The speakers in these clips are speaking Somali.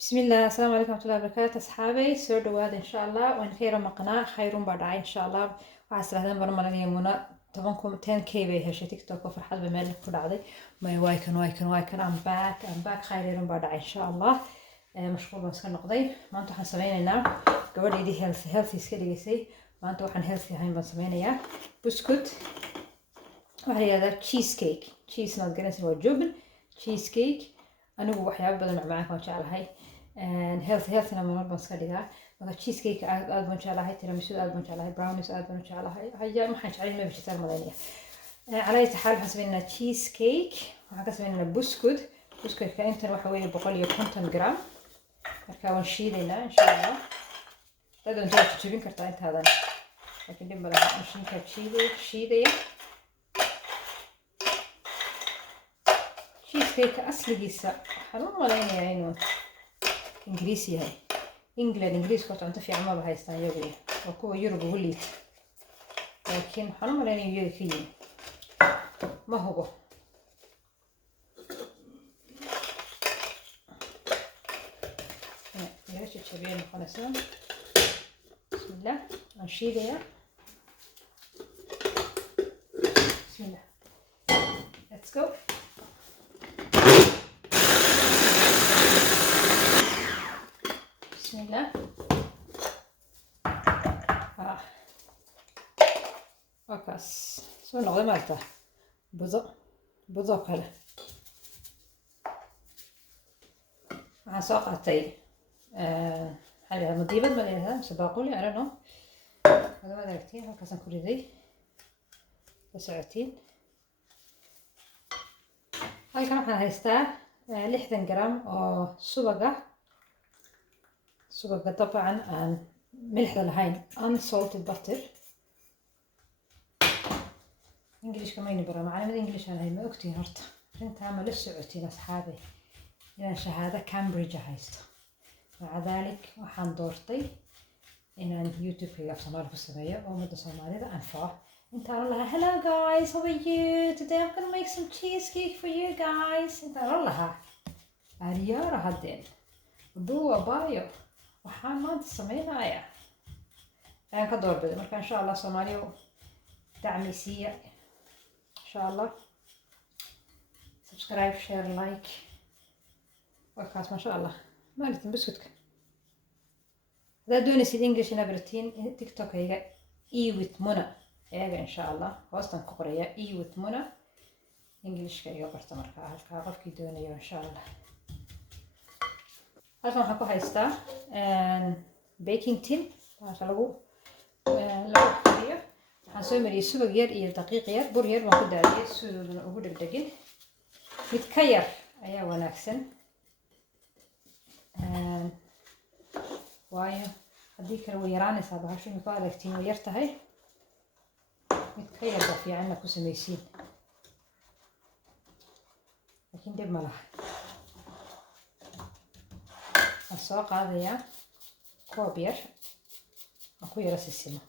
بسم الله. السلام عليكم ورحمة الله وبركاته أصحابي. سو دhowaad إن شاء الله وإن خير مقنع خير بعد إن شاء الله. waxaa isdhahdeen barmalan iyo muna 10k bay heshay tiktok oo farxad ba meel ku dhacday may waykan I'm back khayr baa dhacay insha Allah. mashquul baan iska noqday maanta waxaan sameynaynaa gabadheedii healthy iska dhigaysay maanta waxaan healthy ahayn baan sameynayaa buskut waxa la yiraahdaa cheese maad garanaysaa waa jubin cheesecake anigu waxyaabo badan macmacaan waan jeclahay healthy na mar baan iska dhigaa marka cheesecake aad baan jeclahay tiramisu aad baan jeclahay brownies aad baan jeclahay haya waxaan jeclahay ma bijitaan maleynaya على أي حال حسبنا تشيز كيك وحسبنا بسكوت كأنتن وحوالي 150 جرام مركون شيلنا إن شاء الله هذا نجرب تجيبين كرتين هذا لكن لما نشين كتشيلي تشيز كيك أصلي جيسا حرام ولا يعني إنجليزي هاي إنجليز كنت أنت في عمام هايستان يوغلي وكو يورو بوليت لكن حرام ولا يعني يوغي فيه ما هو ليش تشبين خلاص بسم الله نشيلها بسم الله let's go بسم الله وكاس سو نقضي مالته budo kale waxaan soo qaatay madiibad ma leedahay mise baaquli I don't know hadaba aragtiin halkaasaan ku riday la socotiin halkan waxaan haystaa 60 gram oo subaga dabcan aan milixda lahayn unsalted butter إنجليش كمان يبرا معلمة إنجليش أنا هاي ما أكتين هرت أنت عمل السعودي أصحابي إلى شهادة كامبريدج هايست مع ذلك وحن دورتي إن يوتيوب في أفصال السماية ومدة صومالية أنفع أنت الله hello guys how are you today I'm gonna make some cheesecake for you guys أنت الله أريارة هدين ودوا بايو وحن ما تسمينا يا أنا كدور بدي مركان إن شاء الله صومالية دعمي سيء إن شاء الله سبسكرايب شير لايك وكاس ما شاء الله ما نتم بسكتك إذا دوني سيد إنجليش نبرتين تيك توك هيجا with منى هيجا إن شاء الله وسطن كقرية with منى إنجليش كيجا برتمر كهالكاغف كي دوني إن شاء الله هالكم حكو هايستا بيكينج تين عشان لو حرية waxaan soo mariyay subag yar iyo daqiiq yar bur yar waan ku daadiyay sidoo ugu dhagdhagin mid ka yar ayaa wanaagsan waayo haddii kale way yaraanaysaa bahashu imika aragtiin way yar tahay mid ka yar baa fiican inaad ku samaysiin laakiin dhib ma laha waan soo qaadayaa koob yar aan ku yara sisimo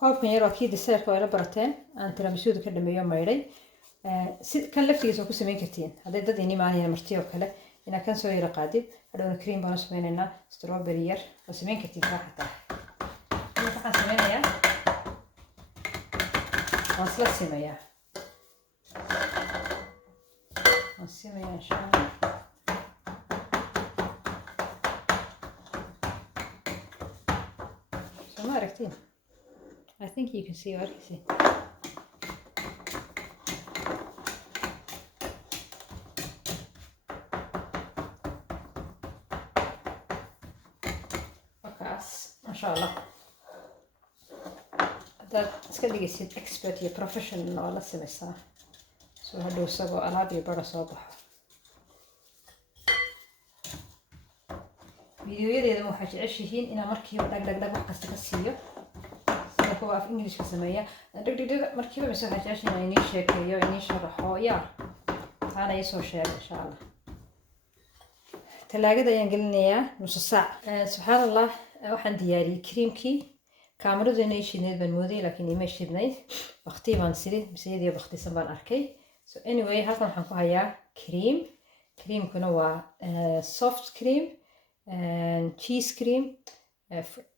koobkan yar oo kii desertka oo ila barateen aan tiramisuuda ka dhameeyo maydhay si kan laftigiisa ku sameyn kartiin hadday dad ini maalinayna marti oo kale inaa kan soo yara qaadid hadhowna cream baan u sameynaynaa strawberry yar oo sameyn kartiin raaxata marka waxaan sameynayaa waan isla simayaa insha Allah soo ma aragtiin I think you can see what you see. وكاس ما شاء الله. هذا سكلي يصير expert يا professional ولا سمسا. سو هذا سبوا ألعاب برا صباح. فيديو إذا مو حاجة عشرين إنا مركي دق وقت تكسيه. هو في إنجليش كسمية دق مركبة بس حاجة إنه إنيش كيو إنيش رحوا يا أنا يسوي شيء إن شاء الله تلاقي ده ينقلني نص ساعة سبحان الله واحد دياري كريمكي كاميرا زينيش نيد بالمودي لكن يمشي بنيت وقتي ما نسيت بس يدي بختي سبان أركي so anyway هذا نحكوا هيا كريم كريمكنا هو soft cream cheese cream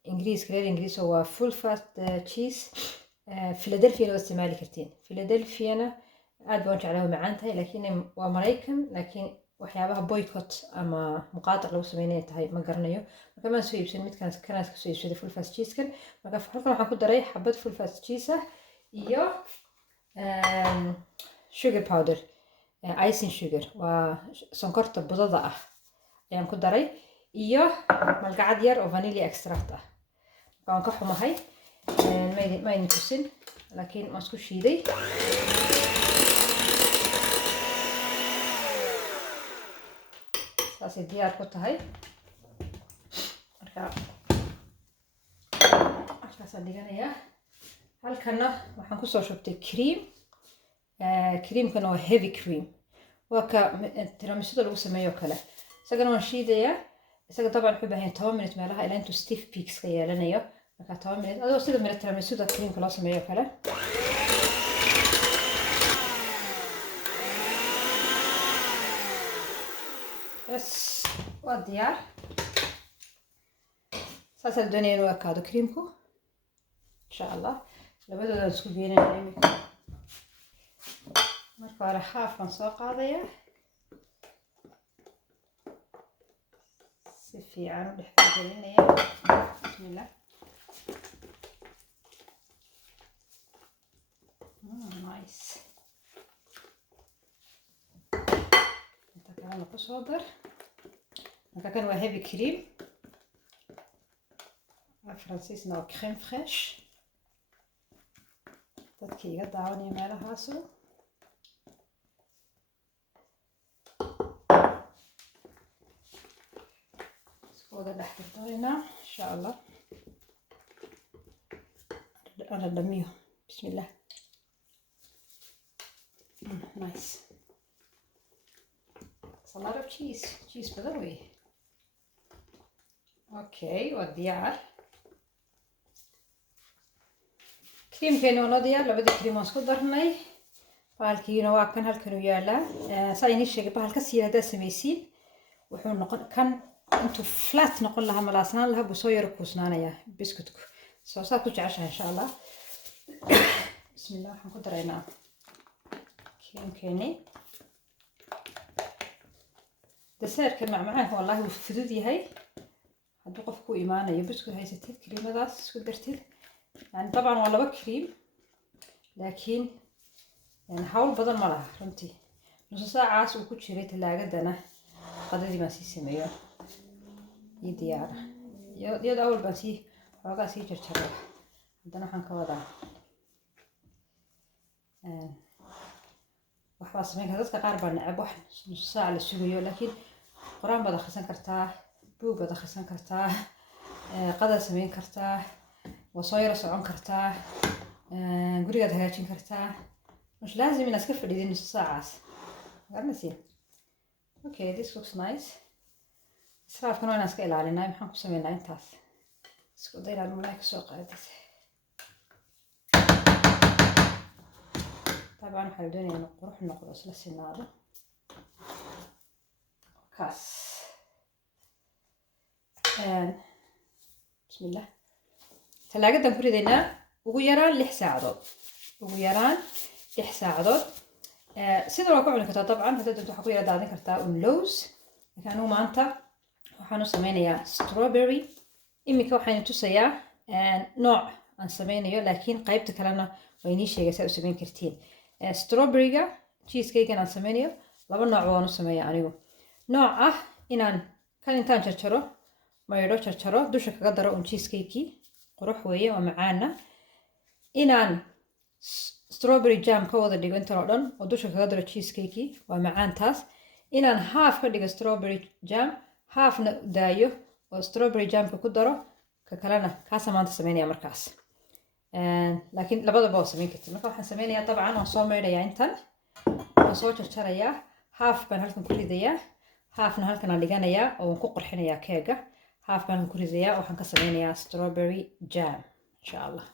إنجليز كريم إنجليز هو full fat cheese فيلادلفيا لو استعمالي كرتين فيلادلفيا aad baan jeclahay macaantahay laakiin waa Mareykan laakiin waxyaabaha boycott ama muqaatac lagu sameeyay tahay ma garanayo marka ma soo iibsan mid kan ka soo iibsaday full fast cheese kan marka halkan waxaan ku daray xabad full fast cheese ah iyo sugar powder icing sugar waa sonkorta budada ah ayaan ku daray iyo malgacad yar oo vanilla extract ah waan ka xumahay ma intusin laakiin ma isku shiiday taasi diyaar ku tahay marka markaas dhiganaya halkana waxaan ku soo shubtay cream creamkana waa heavy cream waa ka tiramisu lagu sameeyo kale isagana waan shiidaya isaga dabcan wuxuu baahan 10 minute meelaha ilaa intuu stiff peaks ka yeelanayo marka 10 minute adoo sida mira tiramisu creamka loo sameeyo kale بس والديار ساسا الدنيا نوك هذا كريمكو ان شاء الله لبدو نسكو بينا نعمل مركو على خاف من سوق هذايا سفي عنو لحفظ لنا بسم الله نايس انت كمان نقص صدر هذا كان هيفي كريم فرانسيسنا كريم فريش dadkii iga daawanaya meelahaasu isku wada dhex tirtirnaa insha Allah ana dhamiyo bismillah nice it's a lot of cheese badan wey okay waa diyaar كريمكينا ونضيع لبدي كريم اسكو درناي بالكينا waa kan halkan u yaala saayni sheegay bahalka siyaada sameeysiin wuxuu noqon kan intuu flat noqon laha malaasnaan laha buu soo yar kuusnaanaya biskutku soo saar ku jeceshahay insha Allah bismillah waxaan ku daraynaa كريمكيني دسرك macmacaanka wallahi wuu fudud yahay haduu qofku iimaanayo biskut haysatid kariimadaas isku dartid يعني طبعا والله بكريم لكن يعني حاول بدل ما لها فهمتي نص ساعة عاس وكنت شريت اللاجة أنا قدري ما سيسميه يديار يد أول بسي وقع سيجر شرب عندنا حنكوضع وحواس منك هذا كقارب نعب واحد نص ساعة للسوية لكن قرآن بدأ خسن كرتاه بو بدأ خسن كرتاه قدر سمين كرتاه وصاير سعون كرتاه قرية هاجين كرتاه مش لازم الناس كيف اللي نص ساعة غير نسي اوكي this looks nice اسراف كانوا ناس قايل علينا محن كسمينا انتاس اسكو داير الملاك سوق عدت طبعا حيودوني نروح نقرص للسنارة كاس بسم الله ثلاجة كوريدنا وغيران 6 ساعات وغيران 6 ساعات سيدا waa ku cuni kartaa طبعا hadda dadku waxa ku yara daadin kartaa lows laakiin maanta waxaan u sameeynaa strawberry imika waxaan tusayaa nooc aan sameynayo laakiin qaybta kalena way inii sheegaysaa u sameyn kartiin strawberryga cheesecake aan sameynayo laba nooc waan u sameeyaa anigu nooc ah inaan kan intaan jarjaro mayro jarjaro dusha kaga daro cheesecake قروح ويا ومعانا إنان strawberry jam كوضع ديجو انت رأدن ودوشة كقدر تشيز كيكي ومعان تاس إنان هاف كديجو strawberry jam هاف دايو وstrawberry jam كقدره ككلنا كاسة ما انت سميني أمركاس لكن لبضة بوس سمين كتير مثلا حنسميني طبعا وصومير يا انتن وصوت الشرية هاف بين هالكن كل ديا هاف نهالكن اللي جانا يا أو نكوقر حنا يا كيجا هاف بان كوريزيا وحن كسمينيا strawberry jam إن شاء الله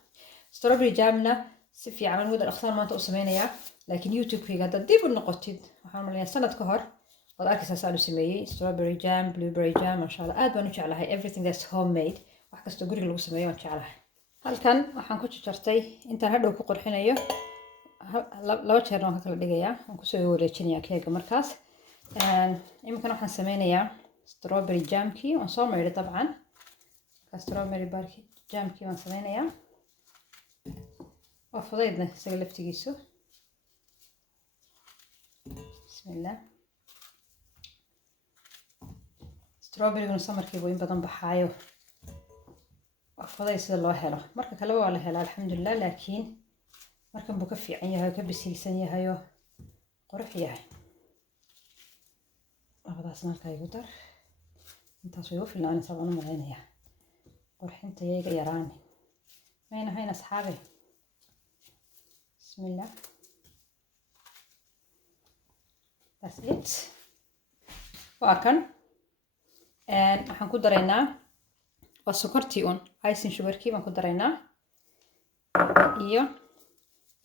strawberry jamنا سفي عمل مود الأخطار ما تقول سمينيا لكن يوتيوب في قاعدة ديب النقطين وحن مليا سنة كهر وذاك أساسا سميه strawberry jam blueberry jam ما شاء الله بانو جعلها everything that's homemade wax kasta guriga lagu sameeyo waan jeclahay halkan waxaan ku jarjartay intaan hadhow ku qurxinayo laba jeer waan kala dhigayaa waan ku soo wareejinayaa keega markaas iminkan waxaan sameynayaa strawberry jamkii waan soo maydhay dabcan strawberry jamkii waan sameynayaa waa fudaydna isaga laftigiisu bismillah strawberry-guna samarkii buu in badan baxaayo waa fudayd sida loo helo marka kaleba waa la helaa alxamdulilah laakiin markan buu ka fiican yahay ka bisilsan yahay oo qurux yahay labadaas markaa igu dar intaas way u filaanaysaa baan u malaynayaa qurxinta iyaga yaraani mayna hayn asxaabe bismillah that's it waa kan waxaan ku daraynaa waa sokortii un icing sugarkii baan ku daraynaa iyo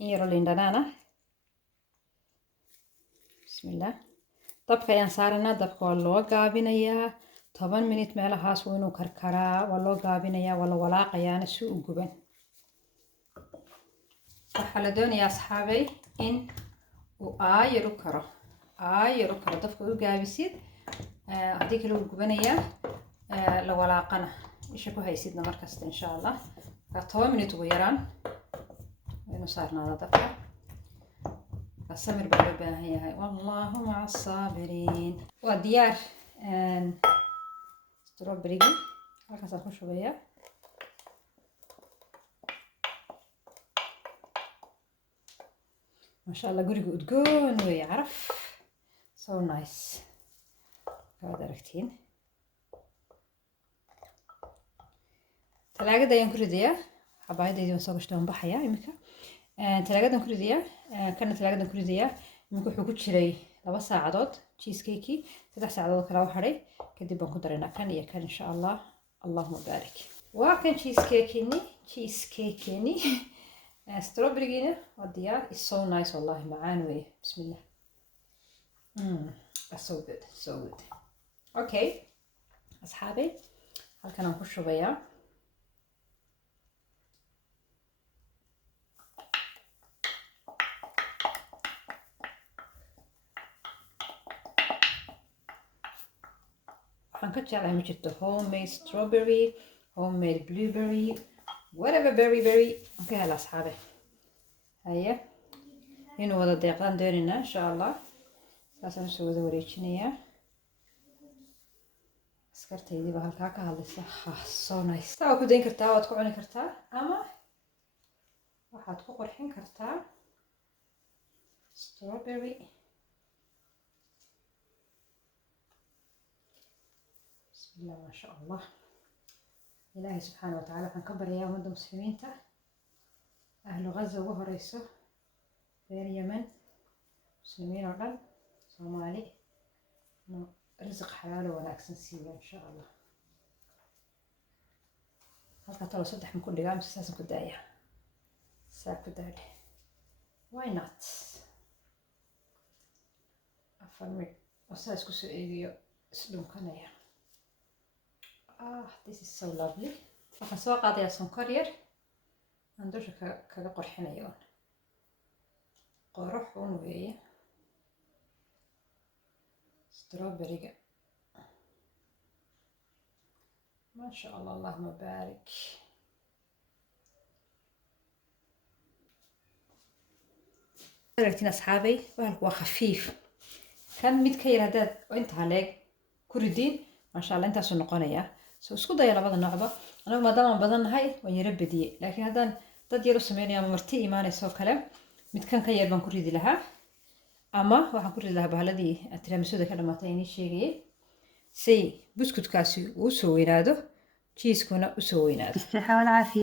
in yaro liin dhanaan ah bismillah dabka ayaan saaraynaa dabka waa loo gaabinayaa 10 minute meelahaas waa inuu karkaraa waa loo gaabinayaa waa la walaaqayaana si uu guban waxaa la doonayaa asxaabay in uu aayar u karo dabka u gaabisid haddii kale uu gubanayaa la walaaqana isha ku haysidna markasta insha allah 10 minute ugu yaraan inuu saarnaado dabka السمر بالبان هي والله مع الصابرين وديار ستروبري هكذا نخش شويه ما شاء الله قريق وتقون ويعرف so nice هذا ركتين تلاقي دايان كردية حبايد دايان سوقشتهم بحيا يمكن تلاقينا كردية كنا تلاقينا كردية يمكن حكوت شري 2 ساعات تشيز كيكي 3 ساعات كلا وحري كدي بنكون درينا كان يكن إن شاء الله اللهم بارك وكان تشيز كيكيني ستروبريجينا والديار is so nice والله معانوي بسم الله that's so good okay أصحابي هل كان نخش بيا waxaan ka jeclahay ma jirto homemade strawberry homemade blueberry whatever berry aan ka hela asxaabe haya inuu wada deeqaan doonina insha allah saasaan soo wada wareejinayaa askartaydiiba halkaa ka hadlaysa so nice saa ku dayn kartaa waad ku cuni kartaa ama waxaad ku qurxin kartaa strawberry الله ما شاء الله إلهي سبحانه وتعالى حنكبر يا أمد المسلمين أهل غزة وهريسو غير يمن مسلمين أردن صومالي رزق حلال وناكسن سيئة إن شاء الله هلقا تلو صدح من كل قام ساسا كدايا ساكو دالي why not أفرمي وساسكو سؤاليو اسلوم كنايا this is so lovely waxaan soo qaadayaa sonkor yar aan dusha kaga qurxinayo qurux un weeye strawberry-ga ما شاء الله اللهم بارك aragtiin asxaabay waa khafiif kan mid ka yar haddaad inta haleeg ku ridiin ما شاء الله intaasuu noqonayaa soo isku daya labada noocba anagu maadaama badan nahay waan yara badiyey laakiin haddaan dad yar u sameynaya ama marti imaanayso kale midkan ka yar baan ku ridi lahaa ama waxaan ku ridi lahaa bahaladii tiramiisuda ka dhamaatay inii sheegayay si buskudkaasi uu soo weynaado jiiskuna u soo weynaado